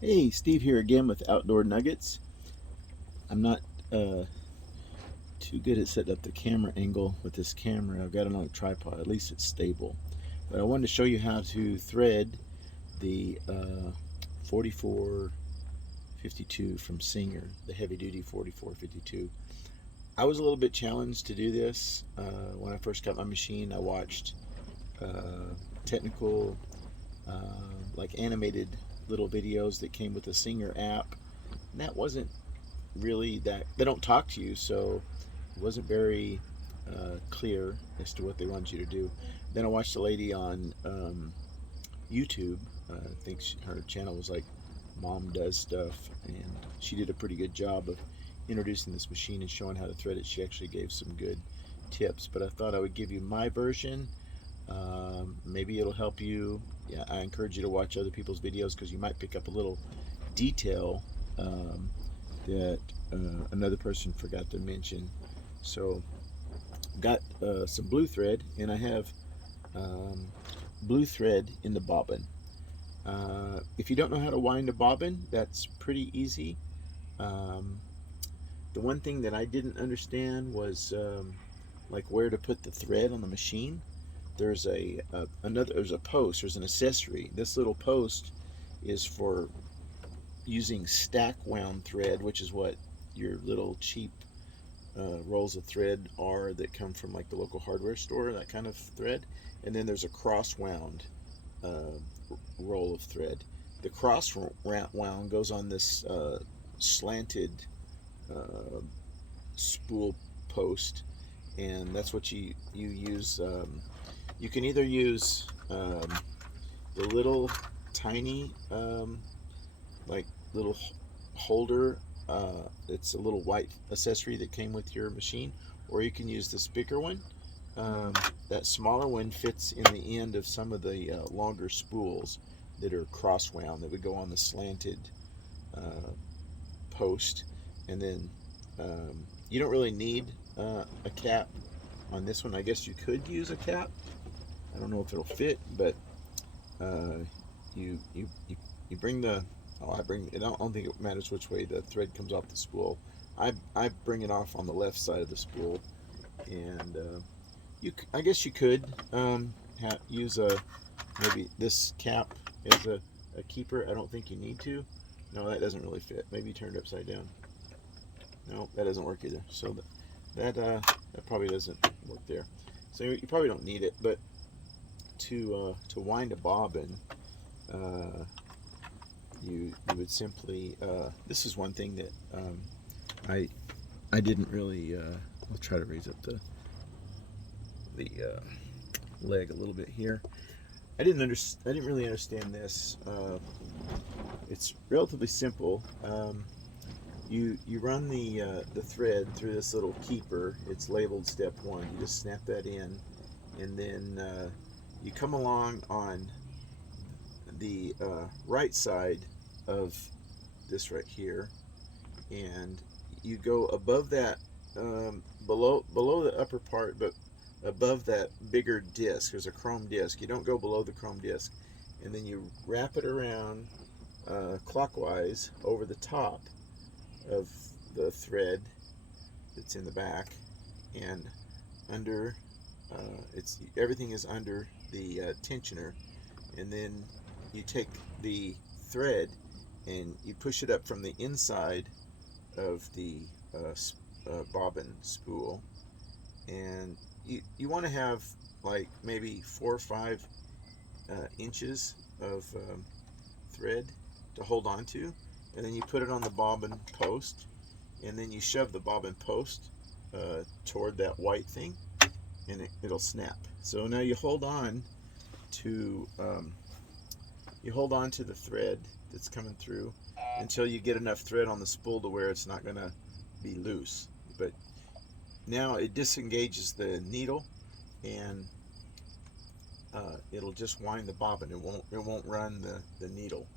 Hey, Steve here again with Outdoor Nuggets. I'm not too good at setting up the camera angle with this camera. I've got it on a tripod, at least it's stable. But I wanted to show you how to thread the 4452 from Singer, the heavy duty 4452. I was a little bit challenged to do this. When I first got my machine, I watched technical, like animated little videos that came with the Singer app. And that wasn't really that, they don't talk to you, so it wasn't very clear as to what they wanted you to do. Then I watched a lady on YouTube. I think her channel was like Mom Does Stuff, and she did a pretty good job of introducing this machine and showing how to thread it. She actually gave some good tips, but I thought I would give you my version. Maybe it'll help you. Yeah, I encourage you to watch other people's videos because you might pick up a little detail that another person forgot to mention. So, got some blue thread, and I have um, blue thread in the bobbin. If you don't know how to wind a bobbin, that's pretty easy. Um, the one thing that I didn't understand was like where to put the thread on the machine. There's a post. There's an accessory. This little post is for using stack wound thread, which is what your little cheap rolls of thread are that come from like the local hardware store, that kind of thread. And then there's a cross wound uh, roll of thread. The cross wound goes on this slanted uh, spool post, and that's what you use. You can either use the little tiny like little holder. It's a little white accessory that came with your machine, or you can use this bigger one. Um, that smaller one fits in the end of some of the longer spools that are cross wound that would go on the slanted uh, post. And then you don't really need a cap on this one. I guess you could use a cap. I don't know if it'll fit, but uh, you bring the I bring it. I don't think it matters which way the thread comes off the spool. I bring it off on the left side of the spool, and I guess you could use a maybe this cap as a keeper. I don't think you need to. No, that doesn't really fit. Maybe turn it upside down. No, that doesn't work either. So that probably doesn't work there. So you probably don't need it. But to wind a bobbin, uh, you would simply this is one thing that I I didn't really. I'll try to raise up the leg a little bit here. I didn't really understand this. It's relatively simple. You run the thread through this little keeper. It's labeled step one. You just snap that in, and then you come along on the right side of this right here, and you go above that, below the upper part, but above that bigger disc. There's a chrome disc. You don't go below the chrome disc, and then you wrap it around clockwise over the top of the thread that's in the back, and under it's everything is under the tensioner, and then you take the thread and you push it up from the inside of the bobbin spool, and you want to have like maybe 4 or 5 inches of thread to hold on to, and then you put it on the bobbin post, and then you shove the bobbin post toward that white thing, and it'll snap. So now to you hold on to the thread that's coming through until you get enough thread on the spool to where it's not going to be loose. But now it disengages the needle, and it'll just wind the bobbin. It won't run the needle.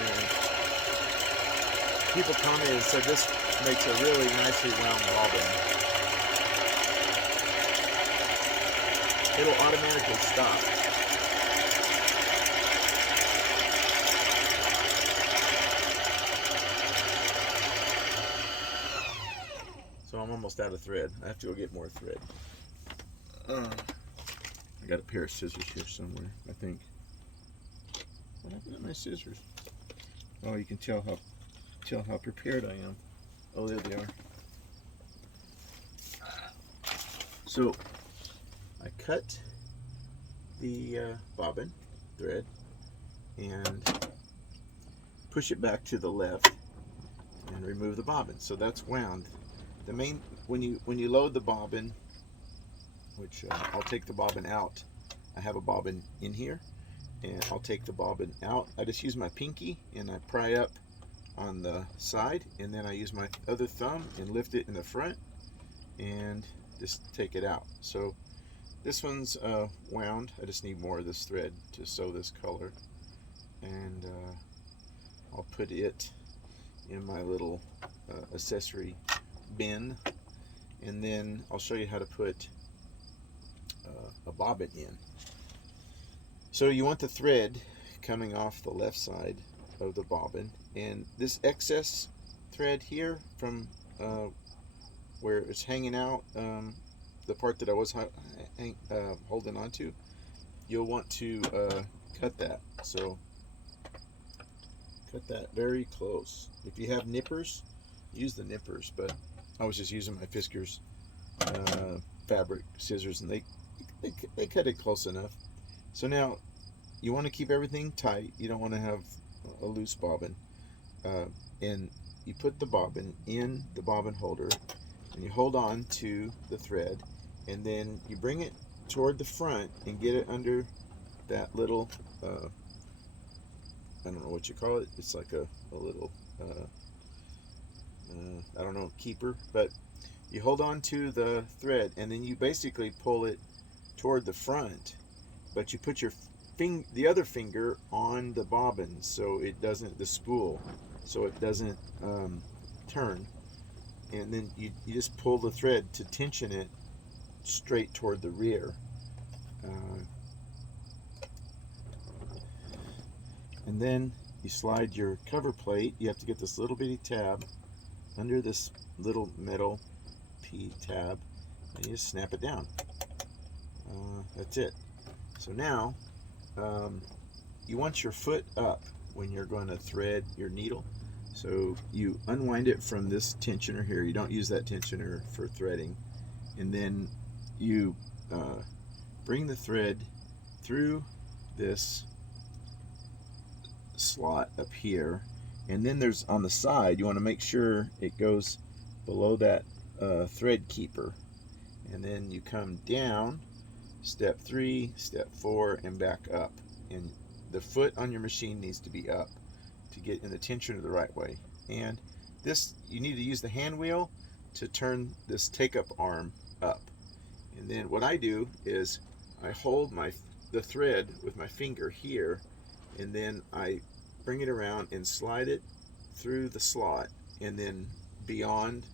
And people commented and said this makes a really nicely wound bobbin. it'll automatically stop. So I'm almost out of thread. I have to go get more thread. I got a pair of scissors here somewhere, I think. What happened to my scissors? Oh, you can tell how prepared I am. Oh, there they are. So I cut the bobbin thread and push it back to the left and remove the bobbin. So that's wound. The main when you load the bobbin, which I'll take the bobbin out. I have a bobbin in here, and I'll take the bobbin out. I just use my pinky and I pry up on the side, and then I use my other thumb and lift it in the front and just take it out. So this one's wound. I just need more of this thread to sew this color, and I'll put it in my little accessory bin, and then I'll show you how to put a bobbin in. So you want the thread coming off the left side of the bobbin, and this excess thread here from where it's hanging out, the part that I was holding on to, you'll want to cut that. So cut that very close. If you have nippers, use the nippers, but I was just using my Fiskars fabric scissors, and they cut it close enough. So now you want to keep everything tight. You don't want to have a loose bobbin, and you put the bobbin in the bobbin holder, and you hold on to the thread, and then you bring it toward the front and get it under that little I don't know what you call it. It's like a little I don't know, keeper, but you hold on to the thread, and then you basically pull it toward the front, but you put your the other finger on the bobbin so it doesn't, the spool, so it doesn't turn, and then you just pull the thread to tension it straight toward the rear, and then you slide your cover plate. You have to get this little bitty tab under this little metal P tab, and you just snap it down. That's it. So now you want your foot up when you're going to thread your needle. So you unwind it from this tensioner here. You don't use that tensioner for threading. And then you bring the thread through this slot up here. And then there's on the side, you want to make sure it goes below that thread keeper. And then you come down, step 3, step 4, and back up. And the foot on your machine needs to be up to get in the tensioner the right way. And this, you need to use the hand wheel to turn this take-up arm up. And then what I do is I hold the thread with my finger here, and then I bring it around and slide it through the slot, and then beyond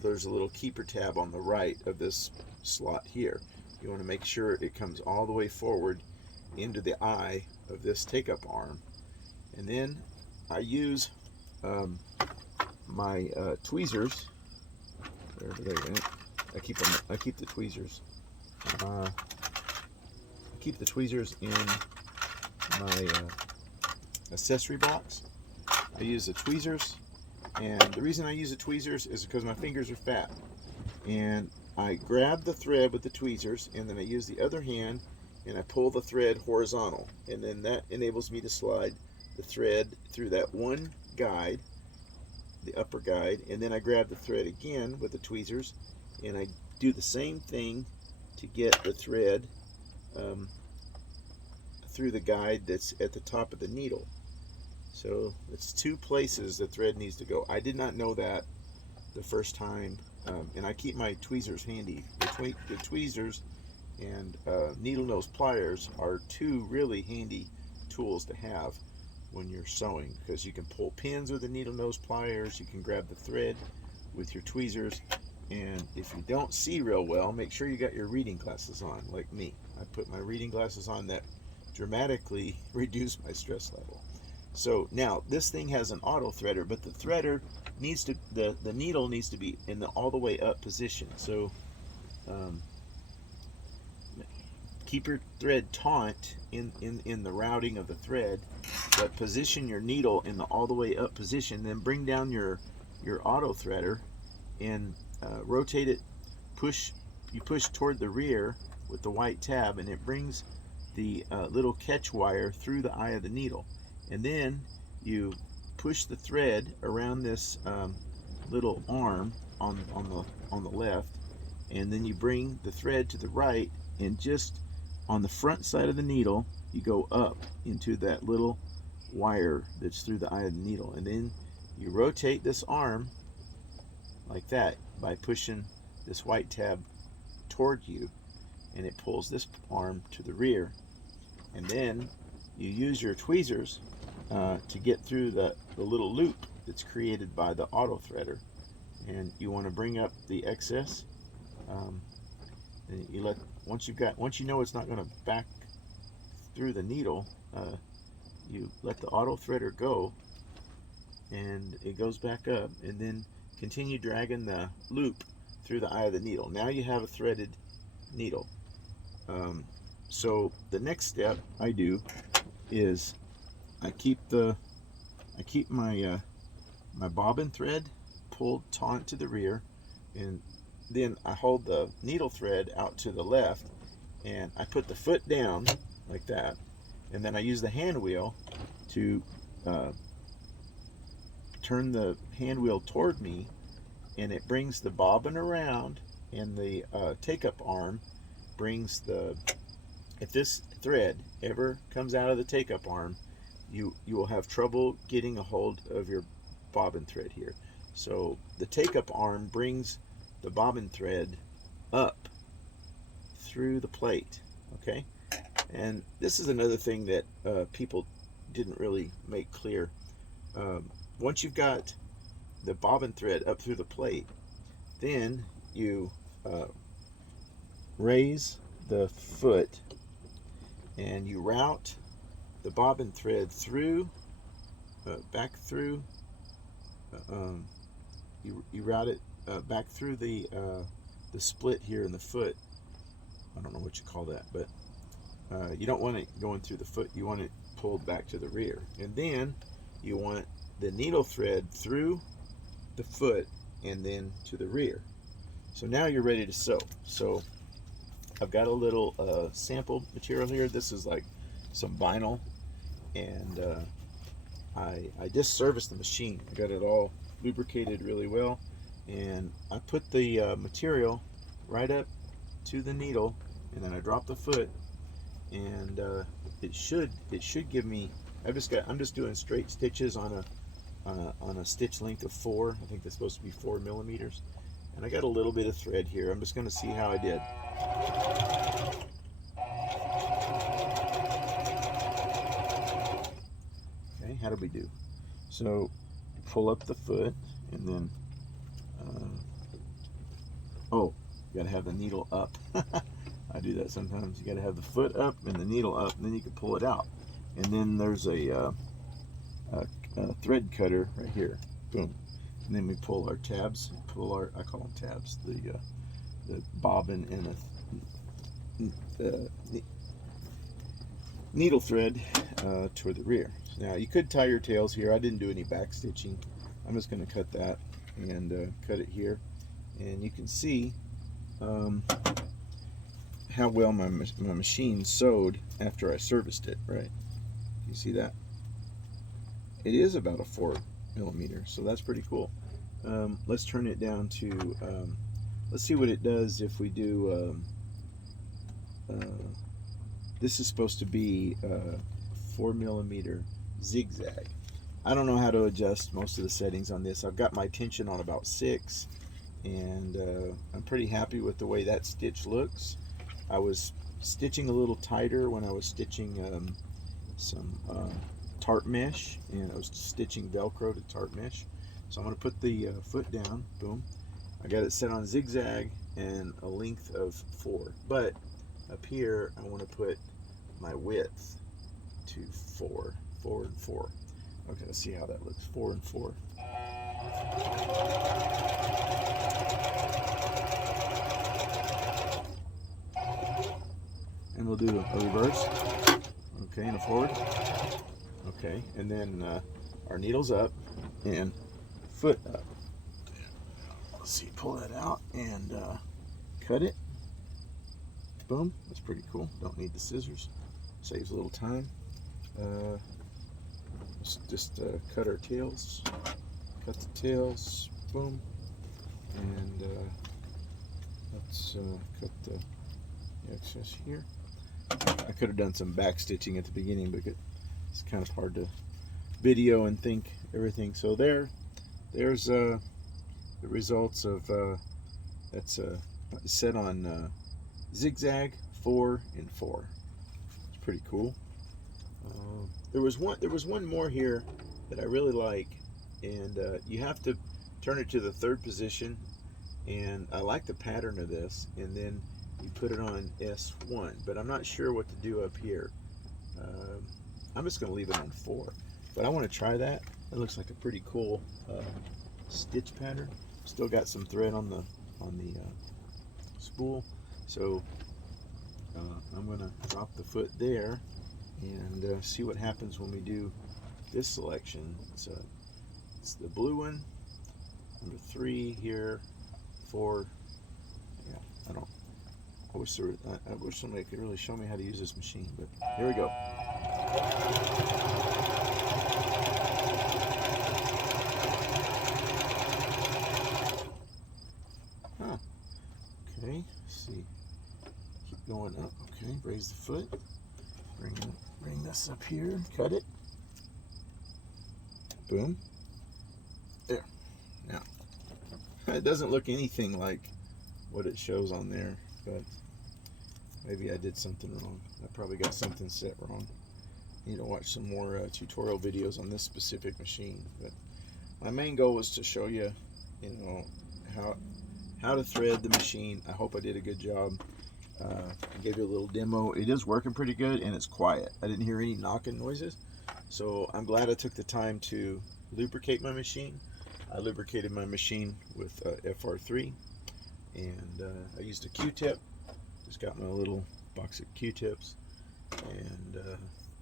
there's a little keeper tab on the right of this slot here. You want to make sure it comes all the way forward into the eye of this take-up arm. And then I use my tweezers. Wherever they went, I keep the tweezers. I keep the tweezers in my accessory box. I use the tweezers, and the reason I use the tweezers is because my fingers are fat, and I grab the thread with the tweezers, and then I use the other hand and I pull the thread horizontal, and then that enables me to slide the thread through that one guide, the upper guide, and then I grab the thread again with the tweezers, and I do the same thing to get the thread through the guide that's at the top of the needle. So it's 2 places the thread needs to go. I did not know that the first time, and I keep my tweezers handy. The tweezers and needle nose pliers are 2 really handy tools to have when you're sewing, because you can pull pins with the needle nose pliers, you can grab the thread with your tweezers, And if you don't see real well, make sure you got your reading glasses on, like me. I put my reading glasses on that dramatically reduce my stress level. So now this thing has an auto threader, but the threader needs to, the needle needs to be in the all the way up position. So um, keep your thread taut in the routing of the thread, but position your needle in the all the way up position. Then bring down your auto threader and rotate it. You push toward the rear with the white tab, and it brings the little catch wire through the eye of the needle. And then you push the thread around this little arm on the left, and then you bring the thread to the right, and just on the front side of the needle you go up into that little wire that's through the eye of the needle, and then you rotate this arm like that by pushing this white tab toward you, and it pulls this arm to the rear. And then you use your tweezers to get through the little loop that's created by the auto threader, and you want to bring up the excess. And you let once you know it's not going to back through the needle, you let the auto threader go, and it goes back up, and then continue dragging the loop through the eye of the needle. Now you have a threaded needle. So the next step I do is I keep my my bobbin thread pulled taut to the rear, and then I hold the needle thread out to the left, and I put the foot down like that, and then I use the hand wheel to turn the hand wheel toward me, and it brings the bobbin around, and the take-up arm brings the, if this thread ever comes out of the take-up arm, you will have trouble getting a hold of your bobbin thread here. So the take-up arm brings the bobbin thread up through the plate, okay? And this is another thing that people didn't really make clear. Once you've got the bobbin thread up through the plate, then you raise the foot and you route the bobbin thread through, back through, you route it back through the split here in the foot. I don't know what you call that, but you don't want it going through the foot. You want it pulled back to the rear. And then you want the needle thread through the foot and then to the rear. So now you're ready to sew. So I've got a little sample material here. This is like some vinyl, and I just serviced the machine. I got it all lubricated really well, and I put the material right up to the needle, and then I drop the foot, and it should give me. I'm just doing straight stitches on a stitch length of 4. I think that's supposed to be 4 millimeters, and I got a little bit of thread here. I'm just going to see how I did. Okay, how did we do? So pull up the foot, and then oh, you gotta have the needle up. I do that sometimes. You gotta have the foot up and the needle up, and then you can pull it out. And then there's a thread cutter right here. Boom. And then we pull our tabs. I call them tabs. The bobbin and the needle thread toward the rear. Now you could tie your tails here. I didn't do any back stitching. I'm just going to cut that and cut it here, and you can see how well my machine sewed after I serviced it. Right? You see that? It is about a 4 millimeter, so that's pretty cool. Let's turn it down to. Let's see what it does if we do. This is supposed to be 4 millimeter zigzag. I don't know how to adjust most of the settings on this. I've got my tension on about 6, and I'm pretty happy with the way that stitch looks. I was stitching a little tighter when I was stitching some tarp mesh, and I was stitching Velcro to tarp mesh. So I'm going to put the foot down, boom, I got it set on zigzag and a length of 4, but up here I want to put my width to 4 and 4. Okay, let's see how that looks. 4 and 4. And we'll do a reverse. Okay, and a forward. Okay, and then our needle's up and foot up. Let's see, pull that out and cut it. Boom, that's pretty cool. Don't need the scissors. Saves a little time. Let's just cut our tails. Cut the tails. Boom. And let's cut the excess here. I could have done some back stitching at the beginning, but it's kind of hard to video and think everything. So there's the results of that's set on zigzag 4 and 4. It's pretty cool. There was one more here that I really like, and you have to turn it to the 3rd position, and I like the pattern of this, and then you put it on S1, but I'm not sure what to do up here. I'm just going to leave it on 4, but I want to try that. It looks like a pretty cool stitch pattern. Still got some thread on the spool, so I'm going to drop the foot there and see what happens when we do this selection. It's the blue one, number 3 here, 4. Yeah, I wish somebody could really show me how to use this machine, but here we go. Huh. Okay, let's see. Keep going up. Okay, raise the foot. Bring this up here. Cut it. Boom. There. Now, it doesn't look anything like what it shows on there, but maybe I did something wrong. I probably got something set wrong. I need to watch some more tutorial videos on this specific machine. But my main goal was to show you, how to thread the machine. I hope I did a good job. I gave you a little demo. It is working pretty good, and it's quiet. I didn't hear any knocking noises, so I'm glad I took the time to lubricate my machine. I lubricated my machine with FR3, and I used a Q-tip. Just got my little box of Q-tips, and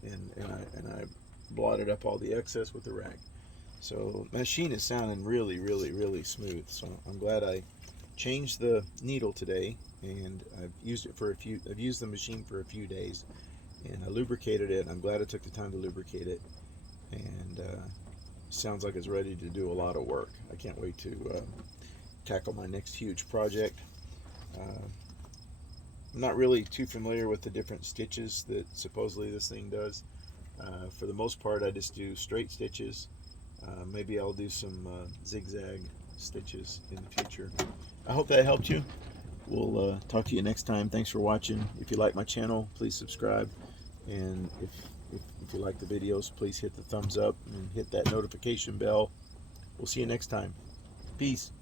I blotted up all the excess with the rag. So my machine is sounding really, really, really smooth. So I'm glad I changed the needle today, and I've used the machine for a few days, and I lubricated it. I'm glad I took the time to lubricate it, and sounds like it's ready to do a lot of work. I can't wait to tackle my next huge project. I'm not really too familiar with the different stitches that supposedly this thing does. For the most part, I just do straight stitches. Maybe I'll do some zigzag stitches in the future. I hope that helped you. We'll talk to you next time. Thanks for watching. If you like my channel, please subscribe, and if you like the videos, please hit the thumbs up and hit that notification bell. We'll see you next time. Peace.